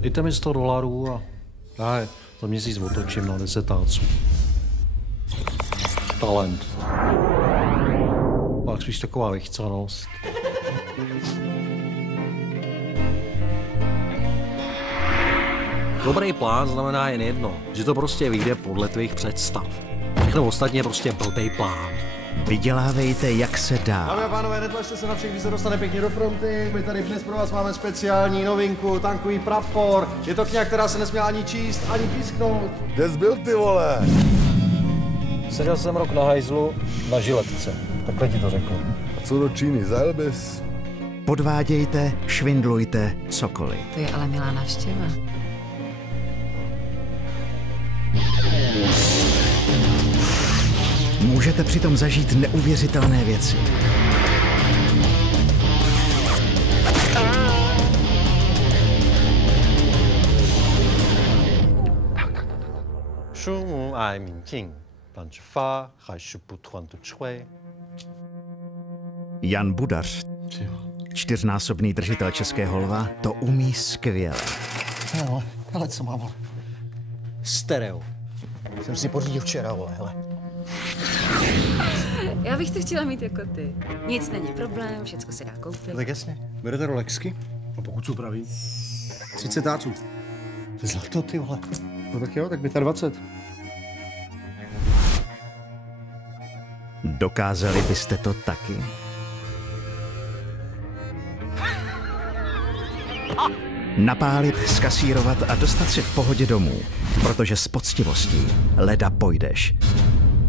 Dejte mi $100 a já je za měsíc otočím na 10 táců. Talent. Pak spíš taková vychcanost. Dobrý plán znamená jen jedno, že to prostě vyjde podle tvých představ. Všechno ostatně je prostě blbej plán. Vydělávejte, jak se dá. Dámy a pánové, netlačte se na všech, když se dostane pěkně do fronty. My tady dnes pro vás máme speciální novinku, tankový prapor. Je to kniha, která se nesměla ani číst, ani písknout. Kde jsi byl, ty vole? Seděl jsem rok na hajzlu na žiletce. Takhle ti to řekl. A co do Číny, zajel bys? Podvádějte, švindlujte, cokoliv. To je ale milá návštěva. Můžete přitom zažít neuvěřitelné věci. Jan Budař, 4násobný držitel českého lva, to umí skvěle. Hele, co mám, vole. Stereo. Jsem si pořídil včera, vole, hele. Já bych to chtěla mít jako ty. Nic není problém, všecko se dá koupit. Tak jasně, berete Rolexky? A pokud jsou pravý? 30 táců. To je zlato, ty vole. No tak jo, tak 25. Dokázali byste to taky? Napálit, skasírovat a dostat si v pohodě domů, protože s poctivostí leda pojdeš.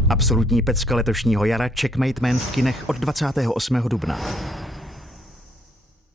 Absolutní pecka letošního jara Checkmate Man v kinech od 28. dubna.